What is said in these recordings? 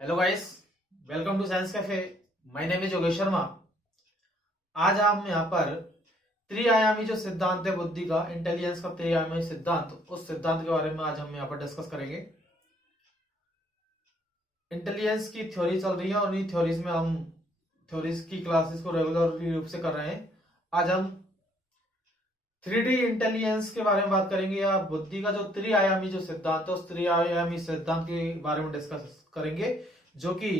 Hello guys, welcome to science cafe. My name is Yogesh Sharma. आज हम यहाँ पर त्रिआयामी जो सिद्धांत है बुद्धि का, इंटेलिजेंस का त्रिआयामी सिद्धांत, उस सिद्धांत के बारे में आज हम यहाँ पर डिस्कस करेंगे। इंटेलिजेंस की थ्योरी चल रही है और इन्हीं थ्योरीज में हम थ्योरीज की क्लासेस को रेगुलर रूप से कर रहे हैं। आज हम 3D इंटेलिजेंस के बारे में बात करेंगे, या बुद्धि का जो त्रिआयामी जो सिद्धांत है उस त्रिआयामी सिद्धांत के बारे में डिस्कस करेंगे, जो कि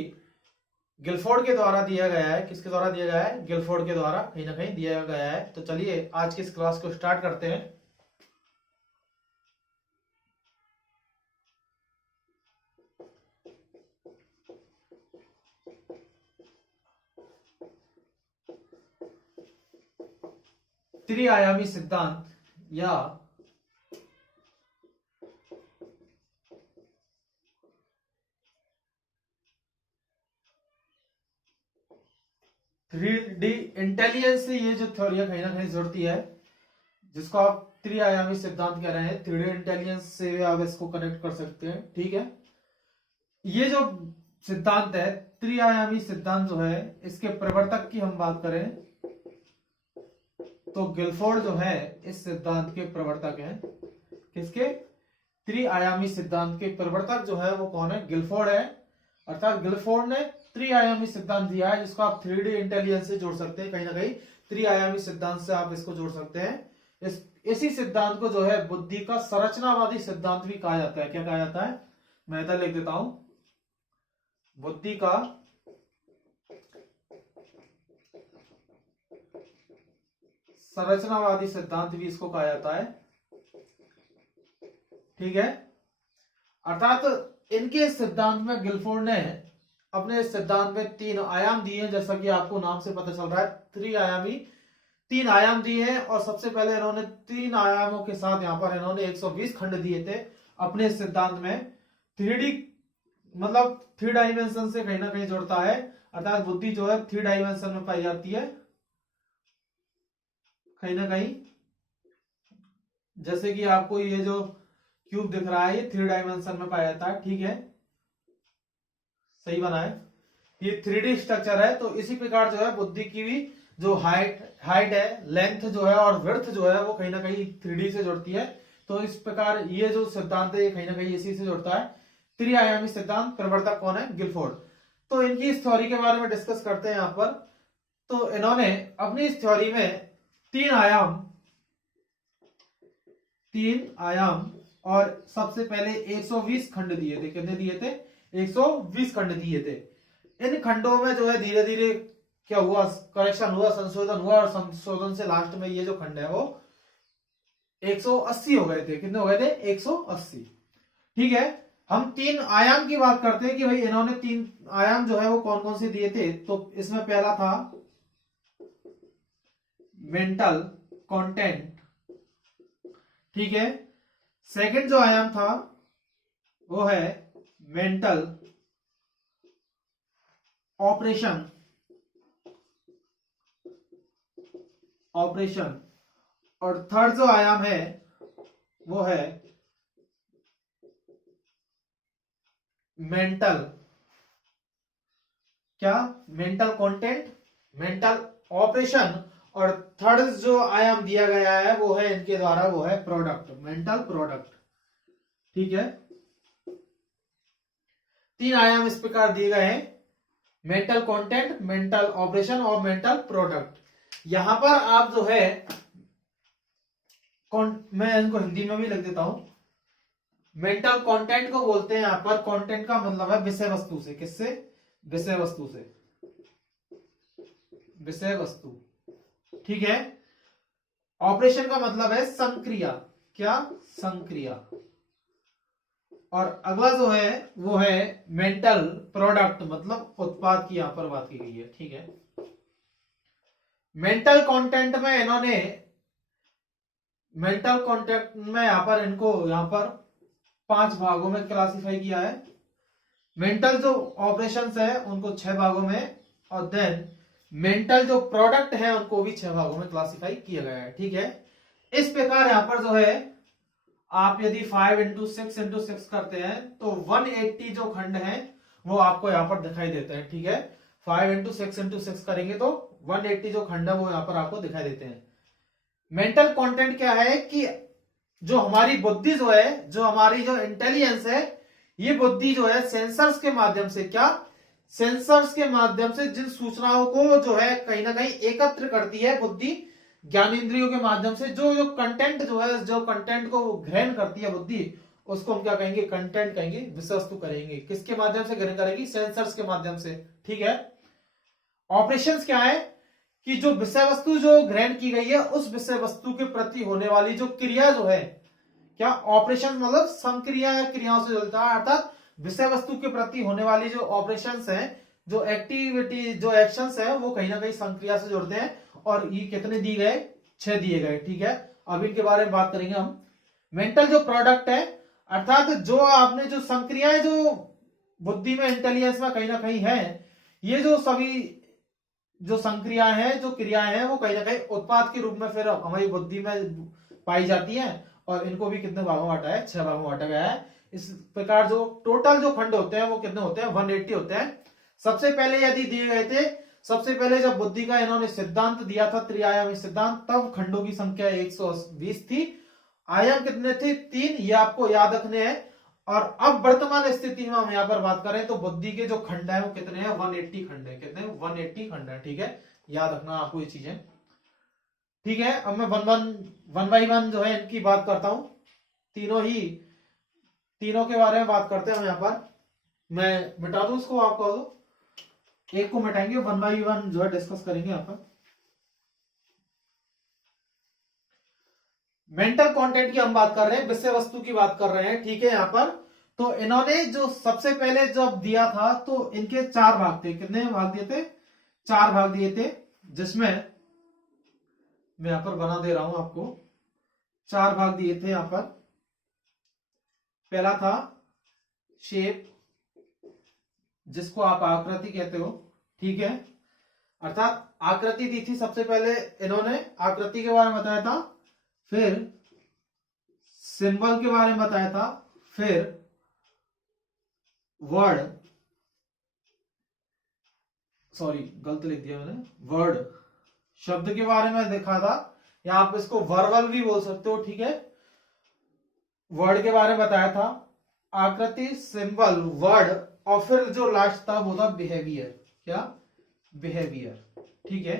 गिलफोर्ड के द्वारा दिया गया है। किसके द्वारा दिया गया है? गिलफोर्ड के द्वारा कहीं ना कहीं दिया गया है। तो चलिए आज की इस क्लास को स्टार्ट करते हैं। त्रिआयामी सिद्धांत या 3D इंटेलिजेंस से ये जो थ्योरी कहीं ना कहीं जुड़ती है, जिसको आप त्रिआयामी सिद्धांत कह रहे हैं। 3D इंटेलिजेंस से आप इसको कनेक्ट कर सकते हैं, ठीक है। ये जो सिद्धांत है, त्रिआयामी सिद्धांत जो है, इसके प्रवर्तक की हम बात करें तो गिलफोर्ड जो है इस सिद्धांत के प्रवर्तक हैं। किसके? त्रिआयामी सिद्धांत के प्रवर्तक जो है वो कौन है? गिलफोर्ड है। अर्थात गिलफोर्ड ने त्रिआयामी सिद्धांत दिया है, जिसको आप 3D इंटेलिजेंस से जोड़ सकते हैं। कहीं ना कहीं त्रिआयामी सिद्धांत से आप इसको जोड़ सकते हैं। इसी सिद्धांत को जो है बुद्धि का संरचनावादी सिद्धांत भी कहा जाता है। क्या कहा जाता है? मैं इधर लिख देता हूं, बुद्धि का संरचनावादी सिद्धांत भी इसको कहा जाता है, ठीक है। अर्थात इनके सिद्धांत में गिलफोर्ड ने अपने सिद्धांत में 3 आयाम दिए हैं, जैसा कि आपको नाम से पता चल रहा है। त्रिआयामी 3 आयाम दिए हैं, और सबसे पहले इन्होंने 3 आयामों के साथ यहाँ पर इन्होंने 120 खंड दिए थे अपने सिद्धांत में। 3D मतलब 3 डायमेंशन से कहीं ना कहीं जुड़ता है। अर्थात बुद्धि जो है 3 डायमेंशन में पाई जाती है कहीं ना कहीं। जैसे कि आपको ये जो क्यूब दिख रहा है, ये 3 डायमेंशन में पाया जाता है, ठीक है। सही बना है। ये 3D स्ट्रक्चर है। तो इसी प्रकार जो है बुद्धि की भी जो हाइट है, लेंथ जो है और विड्थ जो है, वो कहीं ना कहीं 3D से जुड़ती है। तो इस प्रकार ये जो सिद्धांत है, ये कहीं ना कहीं इसी से जुड़ता है। त्रिआयामी सिद्धांत प्रवर्तक कौन है? गिलफोर्ड। तो इनकी इस थ्योरी के बारे में डिस्कस करते हैं यहाँ पर। तो इन्होंने अपनी इस थ्योरी में 3 आयाम और सबसे पहले 120 खंड दिए थे। कितने दिए थे? 120 खंड दिए थे। इन खंडों में जो है धीरे धीरे क्या हुआ? करेक्शन हुआ, संशोधन हुआ, और संशोधन से लास्ट में ये जो खंड है वो 180 हो गए थे। कितने हो गए थे? 180, ठीक है। हम 3 आयाम की बात करते हैं कि भाई इन्होंने 3 आयाम जो है वो कौन कौन से दिए थे। तो इसमें पहला था मेंटल कंटेंट, ठीक है। सेकंड जो आयाम था वो है मेंटल ऑपरेशन, और थर्ड जो आयाम है वो है mental mental content, mental operation, और थर्ड जो आयाम दिया गया है वो है इनके द्वारा, वो है प्रोडक्ट, मेंटल प्रोडक्ट, ठीक है। 3 आयाम इस प्रकार दिए गए हैं: मेंटल कंटेंट, मेंटल ऑपरेशन और मेंटल प्रोडक्ट। यहां पर आप जो है मैं इनको हिंदी में भी लिख देता हूं। मेंटल कंटेंट को बोलते हैं यहां पर, कंटेंट का मतलब है विषय वस्तु से। किससे? विषय वस्तु से, विषय वस्तु, ठीक है। ऑपरेशन का मतलब है संक्रिया। क्या? संक्रिया। और अगला जो है वो है मेंटल प्रोडक्ट, मतलब उत्पाद की यहां पर बात की गई है, ठीक है। मेंटल कंटेंट में इन्होंने मेंटल कंटेंट में यहां पर 5 भागों में क्लासिफाई किया है। मेंटल जो ऑपरेशंस है उनको 6 भागों में, और देन मेंटल जो प्रोडक्ट है उनको भी 6 भागों में क्लासिफाई किया गया है, ठीक है। इस प्रकार यहां पर जो है आप यदि 5 × 6 × 6 करते हैं तो 180 जो खंड है वो आपको यहाँ पर दिखाई देता है। ठीक है, 5 × 6 × 6 करेंगे तो 180 जो खंड है वो यहाँ पर आपको दिखाई देते हैं। मेंटल कंटेंट क्या है कि जो हमारी बुद्धि जो है, जो हमारी जो इंटेलिजेंस है, ये बुद्धि जो है सेंसर्स के माध्यम से, क्या सेंसर्स के माध्यम से जिन सूचनाओं को जो है कहीं ना कहीं एकत्र करती है बुद्धि, ज्ञानेंद्रियों के माध्यम से जो जो कंटेंट जो है, जो कंटेंट को ग्रहण करती है बुद्धि, उसको हम क्या कहेंगे, कंटेंट कहेंगे, विषय वस्तु करेंगे। किसके माध्यम से ग्रहण करेगी, सेंसर्स के माध्यम से। ठीक है, ऑपरेशंस क्या है कि जो विषय वस्तु जो ग्रहण की गई है उस विषय वस्तु के प्रति होने वाली जो क्रिया जो है, क्या ऑपरेशन मतलब संक्रिया या क्रियाओं से जुड़ता है, अर्थात विषय वस्तु के प्रति होने वाली जो ऑपरेशंस हैं, जो एक्टिविटी, जो एक्शंस है, वो कहीं ना कहीं संक्रिया से जुड़ते हैं। और ये कितने दिए गए, 6 दिए गए। ठीक है, अब इनके बारे में बात करेंगे हम। मेंटल जो प्रोडक्ट है, अर्थात जो आपने जो संक्रियाएं जो बुद्धि में, इंटेलिजेंस में कहीं ना कहीं है, ये जो सभी जो संक्रियाएं हैं, जो क्रियाएं हैं, वो कहीं ना कहीं उत्पाद के रूप में फिर हमारी बुद्धि में पाई जाती है। और इनको भी कितने भागों में बांटा है, 6 भागों में बांटा गया है। इस प्रकार जो टोटल जो खंड होते हैं वो कितने होते हैं, 180 होते हैं। सबसे पहले यदि दिए गए थे, सबसे पहले जब बुद्धि का इन्होंने सिद्धांत दिया था, त्रिआयामी सिद्धांत, तब खंडों की संख्या 120 थी, आयाम कितने थे, 3, ये आपको याद रखने हैं। और अब वर्तमान स्थिति में हम यहाँ पर बात करें तो बुद्धि के जो खंड है वो कितने हैं, 180 खंड है। कितने, 180 खंड है। ठीक है, याद रखना आपको ये चीजें। ठीक है, अब मैं वन बाई वन जो है इनकी बात करता हूं। तीनों के बारे में बात करते हैं हम यहाँ पर। मैं मिटा दूं इसको, आपको एक को मिटाएंगे, 1 बाई 1 जो है डिस्कस करेंगे यहाँ पर। मेंटल कंटेंट की हम बात कर रहे हैं, विषय वस्तु की बात कर रहे हैं। ठीक है, यहाँ पर तो इन्होंने जो सबसे पहले जब दिया था तो इनके 4 भाग थे। कितने भाग दिए थे, 4 भाग दिए थे, जिसमें मैं यहां पर बना दे रहा हूं आपको। 4 भाग दिए थे यहां पर। पहला था शेप, जिसको आप आकृति कहते हो। ठीक है, अर्थात आकृति दी थी सबसे पहले इन्होंने, आकृति के बारे में बताया था। फिर सिंबल के बारे में बताया था। फिर वर्ड, सॉरी गलत लिख दिया मैंने, वर्ड शब्द के बारे में देखा था, या आप इसको वर्बल भी बोल सकते हो। ठीक है, वर्ड के बारे में बताया था, आकृति, सिंबल, वर्ड, और फिर जो लास्ट था वो था बिहेवियर। क्या, बिहेवियर। ठीक है,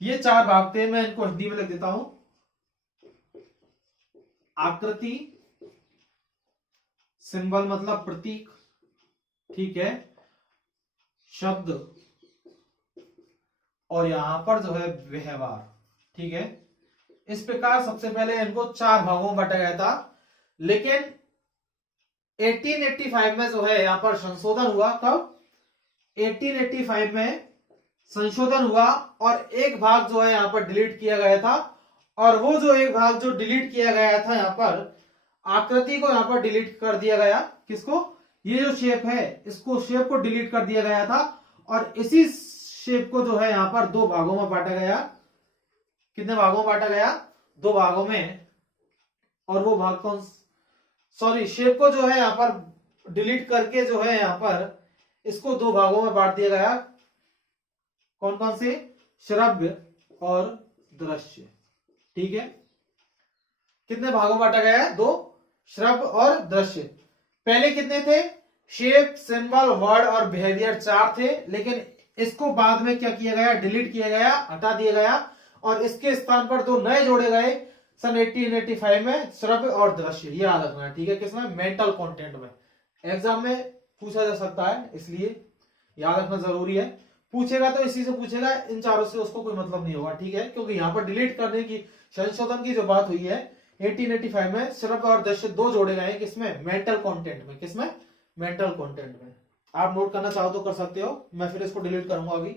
ये 4 भाग थे। मैं इनको हिंदी में लिख देता हूं। आकृति, सिंबल मतलब प्रतीक, ठीक है, शब्द, और यहां पर जो है व्यवहार। ठीक है, इस प्रकार सबसे पहले इनको 4 भागों में बांटा गया था। लेकिन 1885 में जो है यहां पर संशोधन हुआ। कब, 1885 में संशोधन हुआ और एक भाग जो है यहां पर डिलीट किया गया था। और वो जो एक भाग जो डिलीट किया गया था यहां पर, आकृति को यहां पर डिलीट कर दिया गया। किसको, ये जो शेप है, इसको शेप को डिलीट कर दिया गया था। और इसी शेप को जो है यहां पर 2 भागों में बांटा गया। कितने भागों में बांटा गया, 2 भागों में। और वो भाग कौन, सॉरी, शेप को जो है यहां पर डिलीट करके जो है यहां पर इसको 2 भागों में बांट दिया गया। कौन कौन से, श्रव्य और दृश्य। ठीक है, कितने भागों में बांटा गया है, 2, श्रव्य और दृश्य। पहले कितने थे, शेप, सिंबल, वर्ड और बिहेवियर 4 थे। लेकिन इसको बाद में क्या किया गया, डिलीट किया गया, हटा दिया गया। और इसके स्थान पर 2 नए जोड़े गए सन 1885 में, श्रव्य और दृश्य। ये याद रखना है। ठीक है, किसमें, मेंटल कंटेंट में। एग्जाम में पूछा जा सकता है, इसलिए याद रखना जरूरी है। पूछेगा तो इसी से पूछेगा, इन चारों से उसको कोई मतलब नहीं होगा। ठीक है, क्योंकि यहाँ पर डिलीट करने की, संशोधन की जो बात हुई है 1885 में, श्रव्य और दृश्य 2 जोड़े गए हैं। किसमें, मेंटल कंटेंट में। किसमें, मेंटल कंटेंट में। आप नोट करना चाहो तो कर सकते हो, मैं फिर इसको डिलीट करूंगा अभी।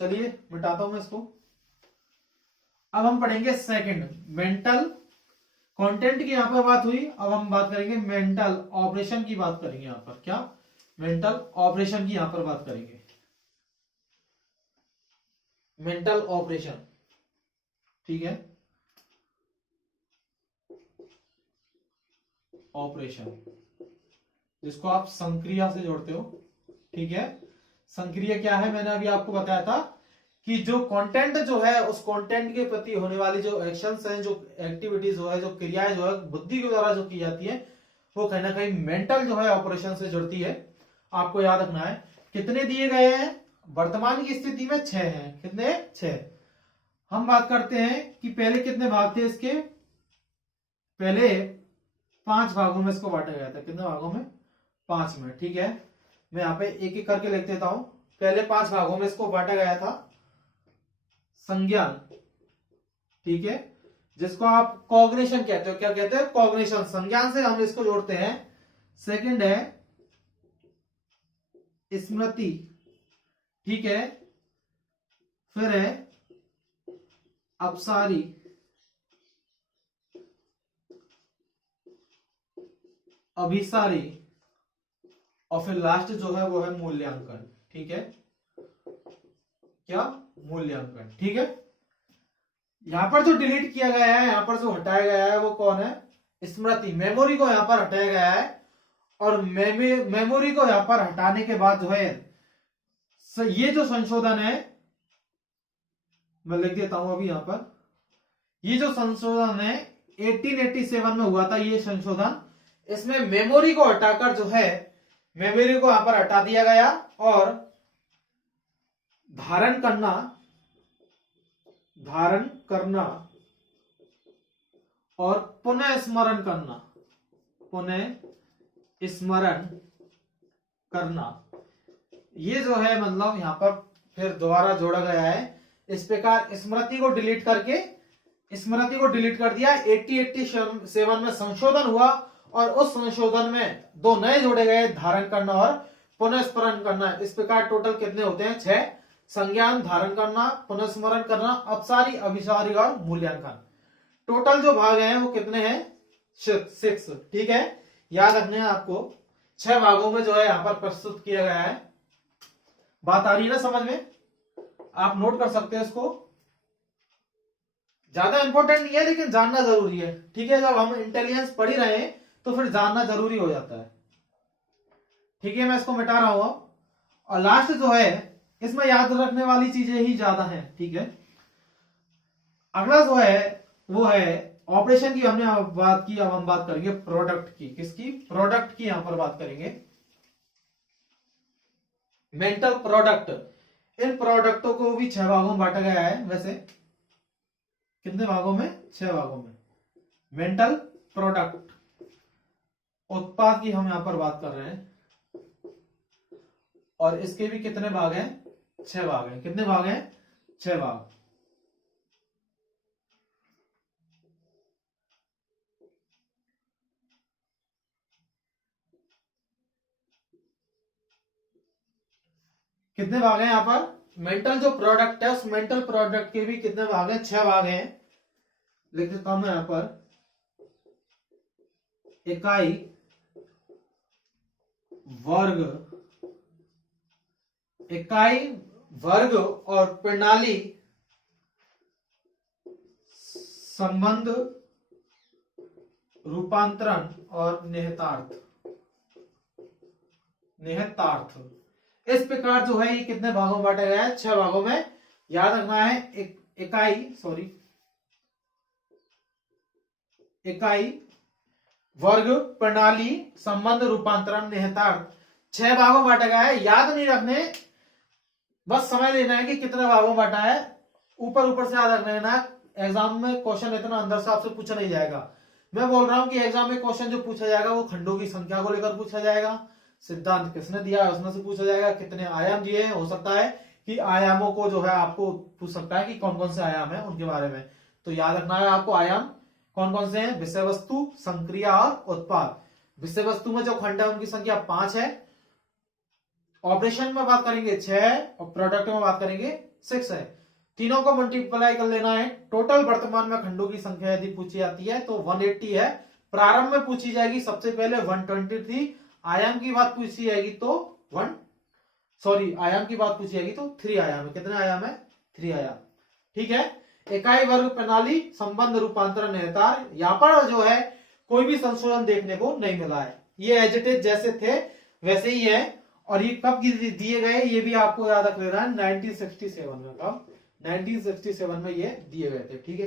चलिए मिटाता हूं मैं इसको। अब हम पढ़ेंगे सेकंड, मेंटल कंटेंट की यहां पर बात हुई, अब हम बात करेंगे मेंटल ऑपरेशन की बात करेंगे यहां पर। क्या? मेंटल ऑपरेशन की यहां पर बात करेंगे। मेंटल ऑपरेशन, ठीक है, ऑपरेशन जिसको आप संक्रिया से जोड़ते हो, ठीक है। संक्रिया क्या है? मैंने अभी आपको बताया था कि जो कंटेंट जो है उस कंटेंट के प्रति होने वाली जो एक्शंस हैं, जो एक्टिविटीज जो है, जो क्रियाएं जो है बुद्धि के द्वारा जो की जाती है, वो कहीं ना कहीं मेंटल जो है ऑपरेशन से जुड़ती है। आपको याद रखना है। कितने दिए गए हैं? वर्तमान की स्थिति में 6 हैं। कितने? 6। हम बात करते हैं कि पहले कितने भाग थे इसके। पहले 5 भागों में इसको बांटा गया था। कितने भागों में? 5 में, ठीक है। मैं यहाँ पे एक एक करके लिख देता हूं। पहले 5 भागों में इसको बांटा गया था। संज्ञान, ठीक है, जिसको आप कॉग्निशन कहते हो। क्या कहते हैं? कॉग्निशन। संज्ञान से हम इसको जोड़ते हैं। सेकंड है स्मृति, ठीक है। फिर है अपसारी, अभिसारी, और फिर लास्ट जो है वो है मूल्यांकन, ठीक है। क्या? मूल्यांकन, ठीक है। यहां पर जो डिलीट किया गया है, यहां पर जो हटाया गया है वो कौन है? स्मृति, मेमोरी को यहां पर हटाया गया है। और मेमोरी को यहां पर हटाने के बाद जो है ये जो संशोधन है, मैं लिख देता हूं अभी यहां पर। ये जो संशोधन है 1887 में हुआ था, ये संशोधन। इसमें मेमोरी को हटाकर जो है, मेमोरी को यहां पर हटा दिया गया और धारण करना और पुनः स्मरण करना, ये जो है मतलब यहां पर फिर दोबारा जोड़ा गया है। इस प्रकार स्मृति को डिलीट कर दिया। 1887 में संशोधन हुआ और उस संशोधन में 2 नए जोड़े गए, धारण करना और पुनः स्मरण करना। इस प्रकार टोटल कितने होते हैं? 6। संज्ञान, धारण करना, पुनः स्मरण करना, अपसारी, अभिसारी और मूल्यांकन। टोटल जो भाग हैं वो कितने हैं? 6, ठीक है। याद रखने हैं आपको। 6 भागों में जो है यहां पर प्रस्तुत किया गया है। बात आ रही है ना समझ में? आप नोट कर सकते हैं इसको। ज्यादा इंपॉर्टेंट नहीं है लेकिन जानना जरूरी है, ठीक है। जब हम इंटेलिजेंस पढ़ ही रहे हैं तो फिर जानना जरूरी हो जाता है, ठीक है। मैं इसको मिटा रहा हूं। और लास्ट जो है इसमें याद रखने वाली चीजें ही ज्यादा हैं, ठीक है। अगला जो है वो है ऑपरेशन की। हमने बात की, अब हम बात करेंगे प्रोडक्ट की। किसकी? प्रोडक्ट की यहां पर बात करेंगे। Mental product. इन प्रोडक्टों को भी 6 भागों में बांटा गया है। वैसे कितने भागों में? 6 भागों में। मेंटल प्रोडक्ट, उत्पाद की हम यहां पर बात कर रहे हैं। और इसके भी कितने भाग हैं? 6 भाग हैं। कितने भाग हैं? 6 भाग। कितने भाग हैं यहां पर? मेंटल जो प्रोडक्ट है उस मेंटल प्रोडक्ट के भी कितने भाग हैं? 6 भाग हैं। लिख देता हूं मैं यहां पर। इकाई, वर्ग और प्रणाली, संबंध, रूपांतरण और निहितार्थ। इस प्रकार जो है ये कितने भागों में बांटा गया है? 6 भागों में। याद रखना है इकाई, वर्ग, प्रणाली, संबंध, रूपांतरण, निहितार्थ। 6 भागों में बांटा गया है। याद नहीं रखने, बस समझ लेना है कि कितने भागों में बांटा है। ऊपर से याद रख लेना। एग्जाम में क्वेश्चन इतना अंदर से आपसे पूछा नहीं जाएगा। मैं बोल रहा हूं कि एग्जाम में क्वेश्चन जो पूछा जाएगा वो खंडों की संख्या को लेकर पूछा जाएगा, सिद्धांत किसने दिया है उसमें से पूछा जाएगा, कितने आयाम दिए हैं। हो सकता है कि आयामों को जो है आपको पूछ सकता है कि कौन कौन से आयाम है उनके बारे में। तो याद रखना है आपको आयाम कौन कौन से हैं? विषय वस्तु, संक्रिया और उत्पाद। विषय वस्तु में जो खंड है उनकी संख्या 5 है। ऑपरेशन में बात करेंगे 6 है और प्रोडक्ट में बात करेंगे 6 है। तीनों को मल्टीप्लाई कर लेना है। टोटल वर्तमान में खंडों की संख्या यदि पूछी जाती है तो 180 है। प्रारंभ में पूछी जाएगी सबसे पहले 123। आयाम की बात पूछी जाएगी तो आयाम की बात पूछी जाएगी तो 3 आयाम है। कितने आयाम है? 3 आयाम। ठीक है। इकाई वर्ग प्रणाली संबंध रूपांतरण नियतार, यहां पर जो है कोई भी संशोधन देखने को नहीं मिला है। ये एज इट इज जैसे थे वैसे ही है। और ये कब दिए गए ये भी आपको याद रख लेना है, 1967 में। कब? 1967 में ये दिए गए थे। ठीक है,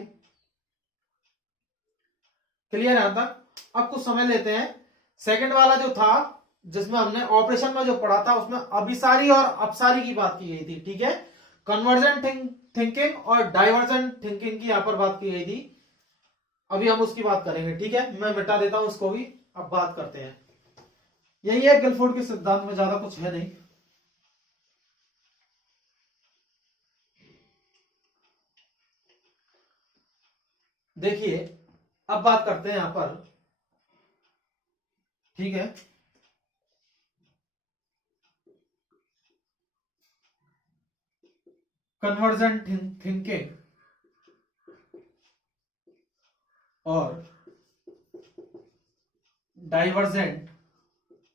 क्लियर है यहां तक? अब कुछ समझ लेते हैं। सेकंड वाला जो था जिसमें हमने ऑपरेशन में जो पढ़ा था उसमें अभिसारी और अपसारी की बात की गई थी। ठीक है, कन्वर्जेंट थिंकिंग और डाइवर्जेंट थिंकिंग की यहां पर बात की गई थी। अभी हम उसकी बात करेंगे। ठीक है, मैं मिटा देता हूं उसको भी, अब बात करते हैं। यही है गिलफोर्ड के सिद्धांत में, ज्यादा कुछ है नहीं। देखिए अब बात करते हैं यहां पर। ठीक है, कन्वर्जेंट थिंकिंग और डाइवर्जेंट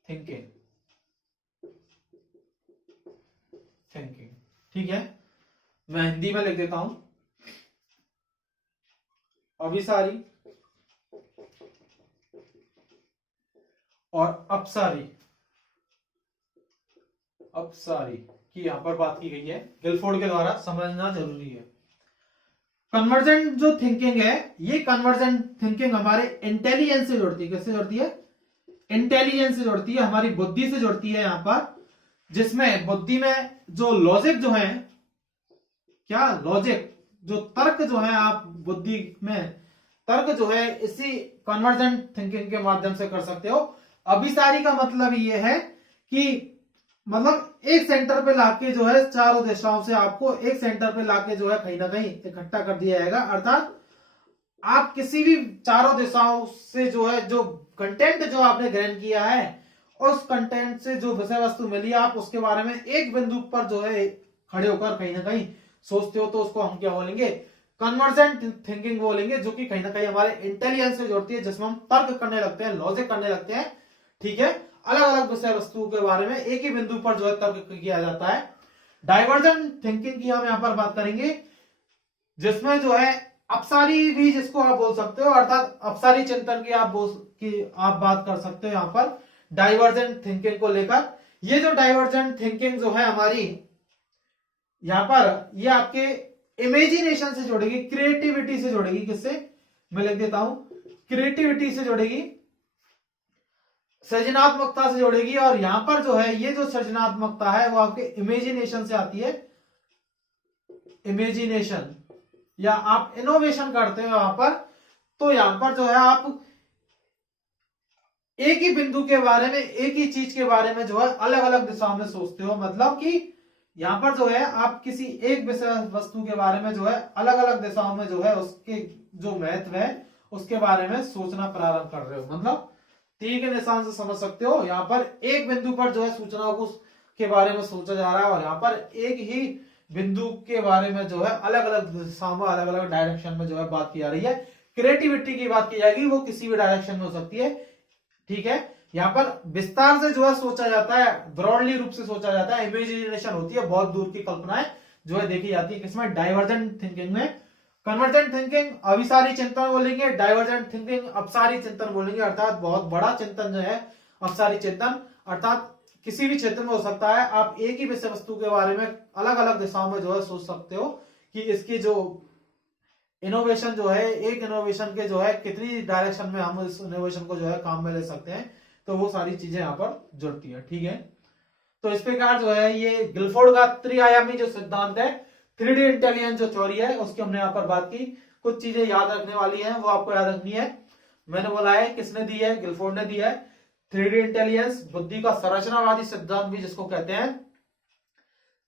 थिंकिंग। ठीक है, मैं हिंदी में लिख देता हूं। अभिसारी और अपसारी की यहां पर बात की गई है गिलफोर्ड के द्वारा, समझना जरूरी है। कन्वर्जेंट जो थिंकिंग है, ये कन्वर्जेंट थिंकिंग हमारे इंटेलिजेंस से जुड़ती है। किससे जुड़ती है? इंटेलिजेंस से जुड़ती है, हमारी बुद्धि से जुड़ती है यहां पर। जिसमें बुद्धि में जो लॉजिक जो है, क्या लॉजिक जो तर्क जो है, आप बुद्धि में तर्क जो है इसी कन्वर्जेंट थिंकिंग के माध्यम से कर सकते हो। अभिसारी का मतलब ये है कि मतलब एक सेंटर पे लाके जो है चारों दिशाओं से आपको एक सेंटर पे लाके जो है कहीं ना कहीं इकट्ठा कर दिया जाएगा। अर्थात आप किसी भी चारों दिशाओं से जो है जो कंटेंट जो आपने ग्रहण किया है उस कंटेंट से जो विषय वस्तु मिली आप उसके बारे में एक बिंदु पर जो है खड़े होकर कहीं ना कहीं सोचते हो, तो उसको हम क्या बोलेंगे? कन्वर्जेंट थिंकिंग बोलेंगे, जो कि कहीं ना कहीं हमारे इंटेलिजेंस से जुड़ती है, जिसमें हम तर्क करने लगते हैं, लॉजिक करने लगते हैं। ठीक है, अलग अलग विषय वस्तुओं के बारे में एक ही बिंदु पर जो है तर्क किया जाता है। डाइवर्जेंट थिंकिंग की हम यहां पर बात करेंगे, जिसमें जो है अपसारी भी जिसको आप बोल सकते हो, अर्थात अपसारी चिंतन की आप बात कर सकते हो यहां पर डाइवर्जेंट थिंकिंग को लेकर। ये जो डाइवर्जेंट थिंकिंग जो है हमारी यहां पर, ये आपके इमेजिनेशन से जुड़ेगी, क्रिएटिविटी से जुड़ेगी। किससे? मैं लिख देता हूं, क्रिएटिविटी से जुड़ेगी, सृजनात्मकता से जुड़ेगी। और यहां पर जो है ये जो सृजनात्मकता है वो आपके इमेजिनेशन से आती है। इमेजिनेशन या आप इनोवेशन करते हो यहां पर, तो यहां पर जो है आप एक ही बिंदु के बारे में, एक ही चीज के बारे में जो है अलग अलग दिशाओं में सोचते हो। मतलब कि यहां पर जो है आप किसी एक विषय वस्तु के बारे में जो है अलग अलग दिशाओं में जो है उसके जो महत्व है उसके बारे में सोचना प्रारंभ कर रहे हो। मतलब तीर के निशान से समझ सकते हो, यहां पर एक बिंदु पर जो है सूचनाओं को के बारे में सोचा जा रहा है और यहाँ पर एक ही बिंदु के बारे में जो है अलग अलग दिशाओं में, अलग अलग डायरेक्शन में जो है बात की जा रही है। क्रिएटिविटी की बात की जाएगी, वो किसी भी डायरेक्शन में हो सकती है। ठीक है, यहाँ पर विस्तार से जो है सोचा जाता है, ब्रॉडली रूप से सोचा जाता है। इमेजिनेशन होती है, बहुत दूर की कल्पनाएं जो है देखी जाती है। किसमें? डाइवर्जेंट थिंकिंग में। कन्वर्जेंट थिंकिंग अभिसारी चिंतन बोलेंगे, डाइवर्जेंट थिंकिंग अपसारी चिंतन बोलेंगे। अर्थात बहुत बड़ा चिंतन जो है अपसारी चिंतन, अर्थात किसी भी क्षेत्र में हो सकता है। आप एक ही विषय वस्तु के बारे में अलग अलग दिशाओं में जो है सोच सकते हो कि इसकी जो इनोवेशन जो है, एक इनोवेशन के जो है कितनी डायरेक्शन में हम इस इनोवेशन को जो है काम में ले सकते हैं, तो वो सारी चीजें यहाँ पर जुड़ती है। ठीक है, तो इस प्रकार जो है ये गिलफोर्ड का त्रिआयामी जो सिद्धांत है, 3D इंटेलिजेंस जो थ्योरी है, उसकी हमने यहाँ पर बात की। कुछ चीजें याद रखने वाली है, वो आपको याद रखनी है। मैंने बोला है किसने दी है? गिलफोर्ड ने दी है। 3D इंटेलिजेंस, बुद्धि का संरचनावादी सिद्धांत भी जिसको कहते हैं।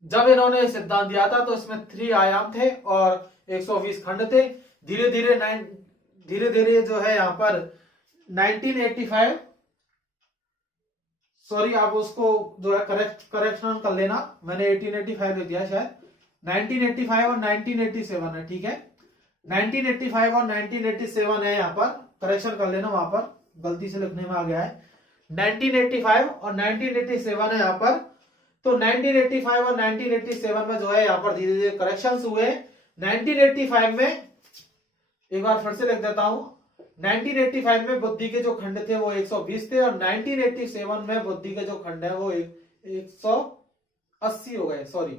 जब इन्होंने सिद्धांत दिया था तो इसमें 3 आयाम थे और 120 खंड थे। धीरे धीरे जो है यहाँ पर 1985, सॉरी आप उसको जो है करेक्शन कर लेना, मैंने 1885 लिख दिया शायद, 1985 और 1987 है, ठीक है। 1985 और 1987 है, यहाँ पर करेक्शन कर लेना, वहां पर गलती से लिखने में आ गया है। 1985 और 1987 है यहाँ पर। तो 1985 और 1987 में जो है यहाँ पर धीरे धीरे करेक्शंस हुए। 1985 में एक बार फिर से लिख देता हूं, 1985 में बुद्धि के जो खंड थे वो 120 थे, और 1987 में बुद्धि के जो खंड है वो 180 हो गए। सॉरी,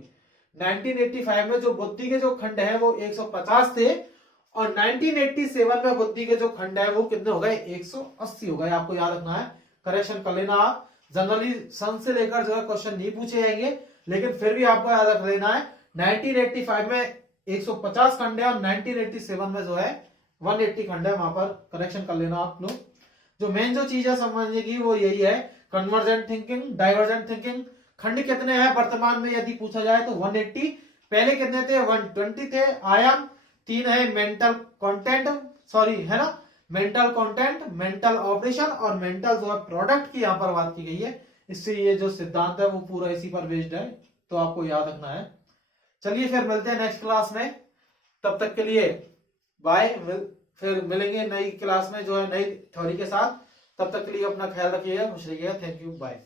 1985 में जो बुद्धि के जो खंड है वो 150 थे, और 1987 में बुद्धि के जो खंड है वो कितने हो गए, 180 हो गए। आपको याद रखना है, करेक्शन कर लेना आप। जनरली सन से लेकर जो है क्वेश्चन नहीं पूछे जाएंगे, लेकिन फिर भी आपको याद रख लेना है 1985 में 150 खंड है, और 1987 में जो है 180 खंड है, वहां पर करेक्शन कर लेना आप लोग। जो मेन जो चीज है समझने की वो यही है, कन्वर्जेंट थिंकिंग, डाइवर्जेंट थिंकिंग। खंड कितने हैं वर्तमान में यदि पूछा जाए तो 180, पहले कितने थे 120 थे। आयाम 3 है, मेंटल कंटेंट, सॉरी है ना, मेंटल कंटेंट, मेंटल ऑपरेशन और मेंटल जो है प्रोडक्ट की यहाँ पर बात की गई है। इससे ये जो सिद्धांत है वो पूरा इसी पर बेस्ड है, तो आपको याद रखना है। चलिए फिर मिलते हैं नेक्स्ट क्लास में, तब तक के लिए बाय। फिर मिलेंगे नई क्लास में जो है नई थ्योरी के साथ। तब तक के लिए अपना ख्याल रखिएगा, खुश रहिएगा। Thank you, bye.